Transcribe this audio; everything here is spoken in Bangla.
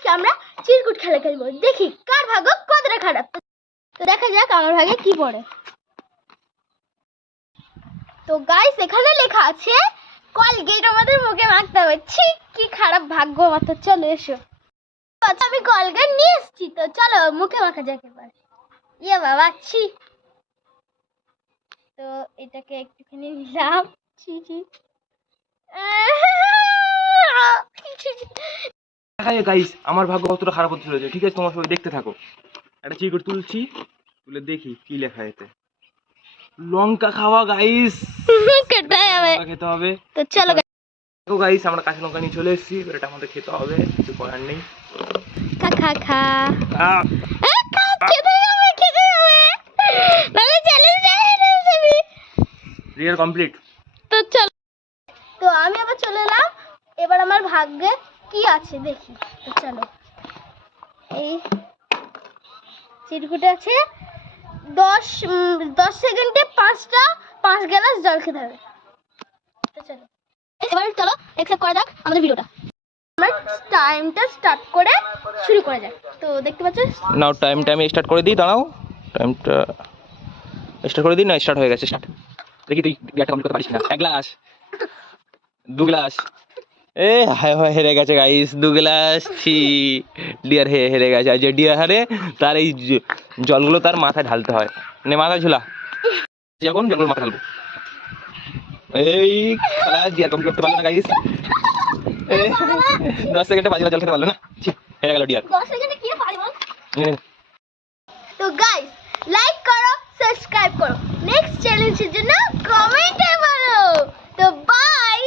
আজকে আমরা চিরকুট খেলা খেলবো। দেখি কার ভাগ্য কতটা খারাপ। তো দেখা যাক আমার ভাগে কি পড়ে। তো গাইস এখানে লেখা আছে কলগেট আমাদের মুখে মাখতে হবে। ছি কি খারাপ ভাগ্য আমার। তো চলো এসো। আচ্ছা আমি কলগেট নিয়ে এসেছি, তো চলো মুখে মাখা যাক এবার। ইয়ে বাবা ছি। তো এটাকে একটুখানি নিলাম। ছি ছি হ্যাঁ গাইস, আমার ভাগ্য কতটা খারাপ হতে চলেছে। ঠিক আছে, তোমার সবাই দেখতে থাকো। একটা চিরকুট তুলছি, তুলে দেখি কি লেখা এতে। লঙ্কা খাওয়া গাইস, খেতে হবে। তো চলো দেখো গাইস, আমরা কাঁচা লঙ্কা নিয়ে চলে এসেছি। এটা আমাদের খেতে হবে, কিছু করার নেই। খা খা খা আহ, খেতে হবে খেতে হবে। নালে চ্যালেঞ্জ যাবে। রিয়ার কমপ্লিট। তো চলো। তো আমি আবার চলে এলাম। এবার আমার ভাগ্যে কি আছে দেখি। তো চলো, এই চিরকুটে আছে 10 সেকেন্ডে 5 গ্লাস জল খেতে হবে। তো চলো এবার চলো অ্যাকসেপ্ট করা যাক আমাদের ভিডিওটা। আমার টাইমটা স্টার্ট করে শুরু করা যাক। তো দেখতে পাচ্ছ নাও টাইম স্টার্ট করে দিই। দাঁড়াও, টাইমটা স্টার্ট করে দিই। না স্টার্ট হয়ে গেছে। স্টার্ট। দেখি তুই গ্যাসটা কমপ্লিট করতে পারিস না। 1 গ্লাস, 2 গ্লাস। এ হায় হায়, হেরে গেছে গাইস। 2 গ্লাস। ছি, ডিয়ার হেরে গেছে। আর যে ডিয়ার হারে তার এই জলগুলো তার মাথায় ঢালতে হয়। নে মাথায় ঝুলা। যখন জলগুলো মাথায় ঢালবো। এই খেলা ডিয়ার কমপ্লিট করতে পারলো না গাইস। 10 সেকেন্ডে 5 গ্লাস জল খেতে পারলো না। ছি, হেরে গেল ডিয়ার। 10 সেকেন্ডে কি পারবো। তো গাইস লাইক করো, সাবস্ক্রাইব করো, নেক্সট চ্যালেঞ্জের জন্য কমেন্টে বলো। তো বাই।